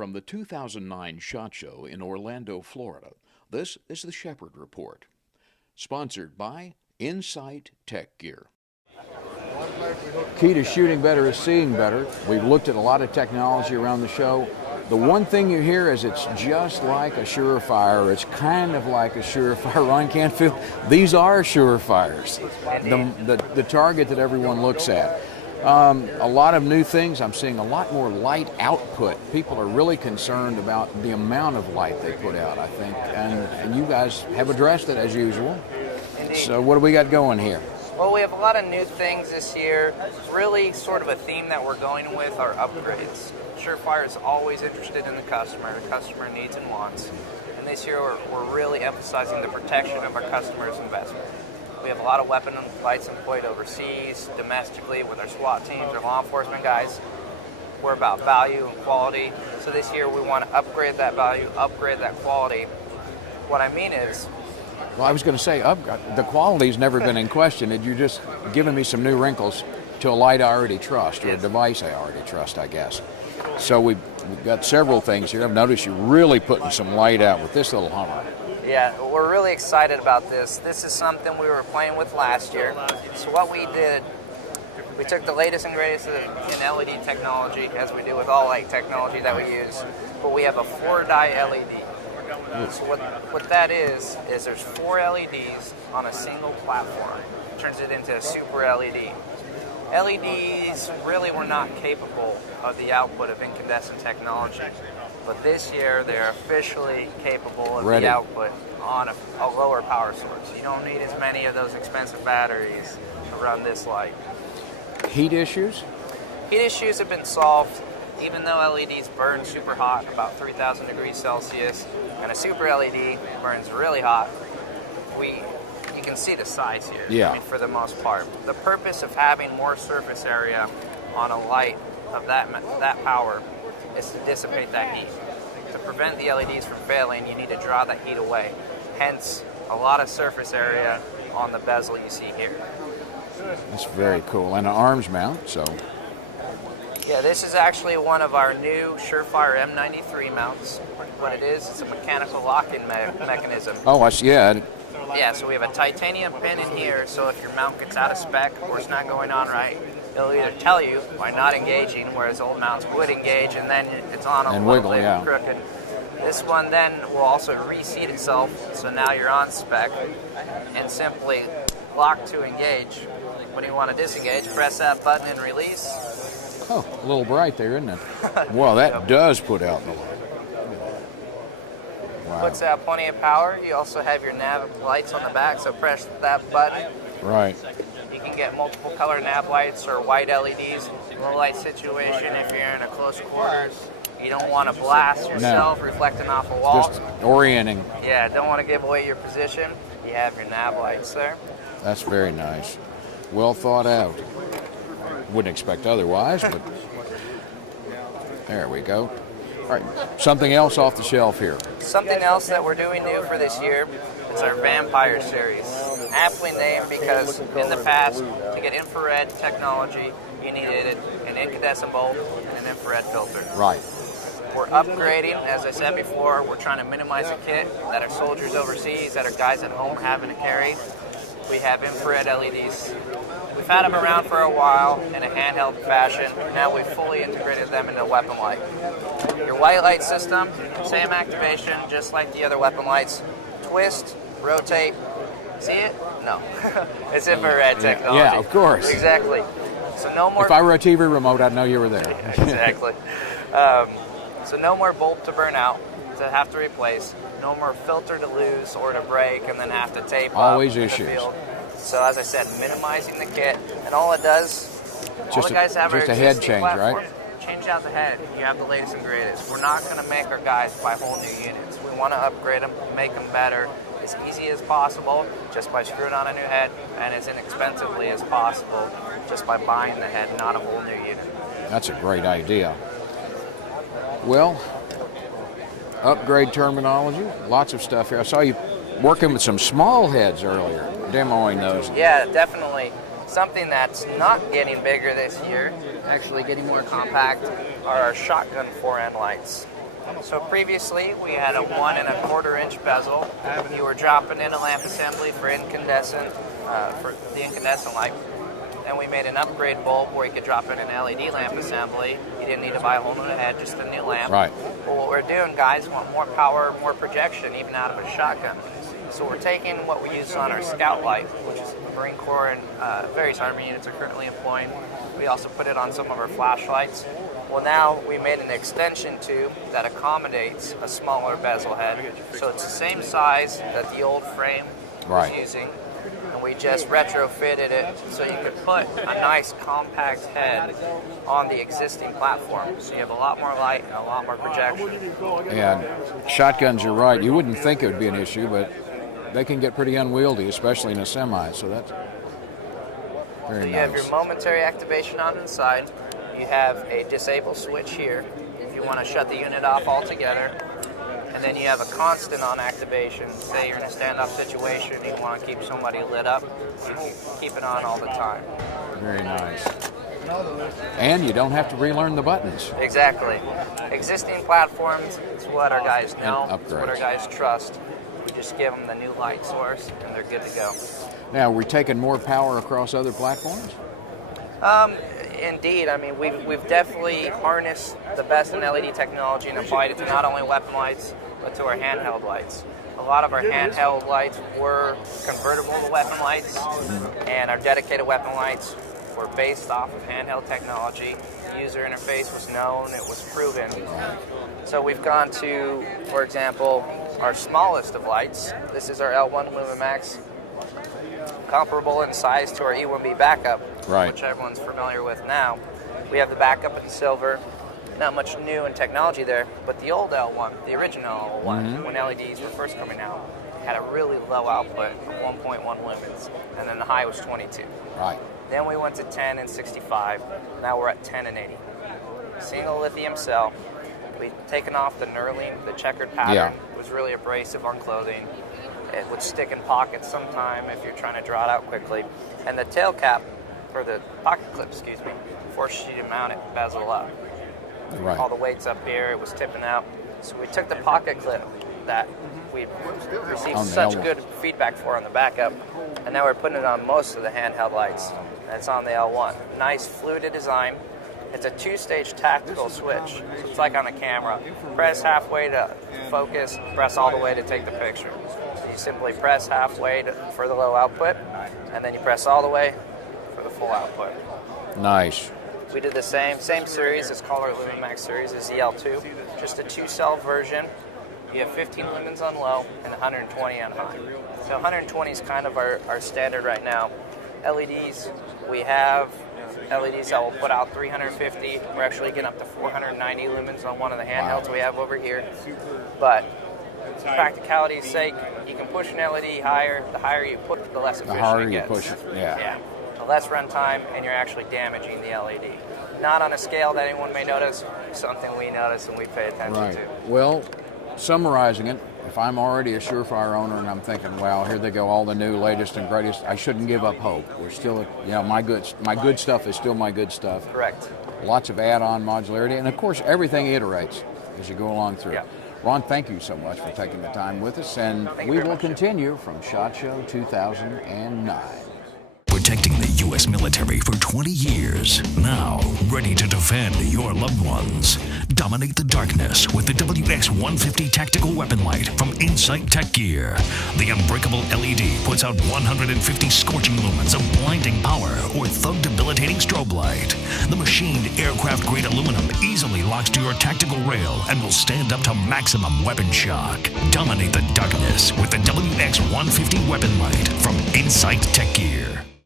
From the 2009 SHOT Show in Orlando, Florida, this is the Shepherd Report, sponsored by Insight Tech Gear. Key to shooting better is seeing better. We've looked at a lot of technology around the show. The one thing you hear is it's just like a Surefire. It's kind of like a Surefire. Ron Canfield, these are Surefires, the target that everyone looks at. A lot of new things. I'm seeing a lot more light output. People are really concerned about the amount of light they put out, I think, and you guys have addressed it as usual. Indeed. So what do we got going here? Well, we have a lot of new things this year. Really sort of a theme that we're going with are upgrades. Surefire is always interested in the customer needs and wants. And this year we're really emphasizing the protection of our customers' investment. We have a lot of weapon lights employed overseas, domestically with our SWAT teams, our law enforcement guys. We're about value and quality. So this year we want to upgrade that value, upgrade that quality. What I mean is, well, I was going to say, the quality's never been in question, and you're just giving me some new wrinkles to a light I already trust, or a device I already trust, I guess. So we've got several things here. I've noticed you're really putting some light out with this little Hummer. Yeah, we're really excited about this. This is something we were playing with last year. So what we did, we took the latest and greatest in LED technology, as we do with all light technology that we use, but we have a 4-die LED. So what that is there's 4 LEDs on a single platform. It turns it into a super LED. LEDs really were not capable of the output of incandescent technology, but this year they're officially capable of the output on a lower power source. You don't need as many of those expensive batteries to run this light. Heat issues? Heat issues have been solved. Even though LEDs burn super hot, about 3,000 degrees Celsius, and a super LED burns really hot, you can see the size here. Yeah. I mean, for the most part. The purpose of having more surface area on a light of that power is to dissipate that heat. To prevent the LEDs from failing, you need to draw that heat away. Hence, a lot of surface area on the bezel you see here. That's very cool. And an arms mount, so... Yeah, this is actually one of our new Surefire M93 mounts. What it is, it's a mechanical locking mechanism. Oh, I see. Yeah. Yeah, so we have a titanium pin in here, so if your mount gets out of spec or it's not going on right, it'll either tell you by not engaging, whereas old mounts would engage and then it's on a little bit crooked. This one then will also reseat itself, so now you're on spec, and simply lock to engage. When you want to disengage, press that button and release. Oh, a little bright there, isn't it? Well, that does put out the light. Wow. Puts out plenty of power. You also have your nav lights on the back, so press that button. Right. You can get multiple color nav lights or white LEDs. Low light situation if you're in a close quarters. You don't want to blast yourself reflecting off a wall. Just orienting. Yeah, don't want to give away your position. You have your nav lights there. That's very nice. Well thought out. Wouldn't expect otherwise, but there we go. All right, something else off the shelf here. Something else that we're doing new for this year is our Vampire series. Aptly named because in the past, to get infrared technology, you needed an incandescent bulb and an infrared filter. Right. We're upgrading, as I said before, we're trying to minimize the kit that our soldiers overseas, that our guys at home having to carry. We have infrared LEDs. We've had them around for a while in a handheld fashion. Now we've fully integrated them into weapon light. Your white light system, same activation, just like the other weapon lights. Twist, rotate. See it? No. It's infrared technology. Yeah, of course. Exactly. So no more. If I were a TV remote, I'd know you were there. Yeah, exactly. So no more bulb to burn out, to have to replace. No more filter to lose or to break and then have to tape Always up issues. in the field. So as I said, minimizing the kit, and all it does, all the guys have just our a head existing change, platform. right? Change out the head. You have the latest and greatest. We're not going to make our guys buy whole new units. We want to upgrade them, make them better, as easy as possible, just by screwing on a new head, and as inexpensively as possible, just by buying the head, not a whole new unit. That's a great idea. Well, upgrade terminology, lots of stuff here. I saw you working with some small heads earlier, demoing those. Yeah, definitely. Something that's not getting bigger this year, actually getting more compact, are our shotgun 4N lights. So previously we had a 1.25-inch bezel. You were dropping in a lamp assembly for incandescent, for the incandescent light. Then we made an upgrade bulb where you could drop in an LED lamp assembly. You didn't need to buy a whole new head, just a new lamp. Right. But what we're doing, guys, want more power, more projection, even out of a shotgun. So we're taking what we use on our Scout Light, which is Marine Corps and various Army units are currently employing. We also put it on some of our flashlights. Well, now we made an extension tube that accommodates a smaller bezel head. So it's the same size that the old frame was using, and we just retrofitted it so you could put a nice compact head on the existing platform. So you have a lot more light and a lot more projection. And shotguns, you're right. You wouldn't think it would be an issue, but they can get pretty unwieldy, especially in a semi. So that's very nice. You have your momentary activation on the side. You have a disable switch here if you want to shut the unit off altogether. And then you have a constant on activation. Say you're in a standoff situation and you want to keep somebody lit up, you can keep it on all the time. Very nice. And you don't have to relearn the buttons. Exactly. Existing platforms, it's what our guys know, it's what our guys trust. We just give them the new light source and they're good to go. Now, we're taking more power across other platforms? Indeed. I mean, we've definitely harnessed the best in LED technology and applied it to not only weapon lights, but to our handheld lights. A lot of our handheld lights were convertible to weapon lights, and our dedicated weapon lights were based off of handheld technology. The user interface was known, it was proven. So we've gone to, for example, our smallest of lights. This is our L1 LumenMax, comparable in size to our E1B backup, which everyone's familiar with now. We have the backup in silver. Not much new in technology there, but the old L1, the original L1, when LEDs were first coming out, had a really low output of 1.1 lumens, and then the high was 22. Right. Then we went to 10 and 65. Now we're at 10 and 80. Single lithium cell. We've taken off the knurling, the checkered pattern. It was really abrasive on clothing. It would stick in pockets sometime if you're trying to draw it out quickly. And the tail cap, or the pocket clip, forces you to mount it bezel up. Right. All the weight's up here, it was tipping out. So we took the pocket clip that we received such good feedback for on the backup, and now we're putting it on most of the handheld lights. And it's on the L1. Nice fluted design. It's a two-stage tactical switch. So it's like on a camera. Press halfway to focus, press all the way to take the picture. So you simply press halfway for the low output, and then you press all the way for the full output. Nice. We did the same series. It's called our LumenMax series. It's the L2. Just a two-cell version. You have 15 lumens on low and 120 on high. So 120 is kind of our standard right now. LEDs, we have LEDs that will put out 350. We're actually getting up to 490 lumens on one of the handhelds we have over here. But for practicality's sake, you can push an LED higher. The higher you put it, the less efficient it gets. The harder you push it, yeah. The less runtime, and you're actually damaging the LED. Not on a scale that anyone may notice, something we notice and we pay attention to. Well, summarizing it, if I'm already a Surefire owner and I'm thinking, wow, here they go, all the new, latest and greatest, I shouldn't give up hope. We're still, my good stuff is still my good stuff. Correct. Lots of add-on modularity, and of course, everything iterates as you go along through. Yeah. Ron, thank you so much for taking the time with us, and we will continue from SHOT Show 2009. Protecting the U.S. military for 20 years. Now, ready to defend your loved ones. Dominate the darkness with the WX-150 Tactical Weapon Light from Insight Tech Gear. The unbreakable LED puts out 150 scorching lumens of blinding power or thug-debilitating strobe light. The machined aircraft-grade aluminum easily locks to your tactical rail and will stand up to maximum weapon shock. Dominate the darkness with the WX-150 Weapon Light from Insight Tech Gear.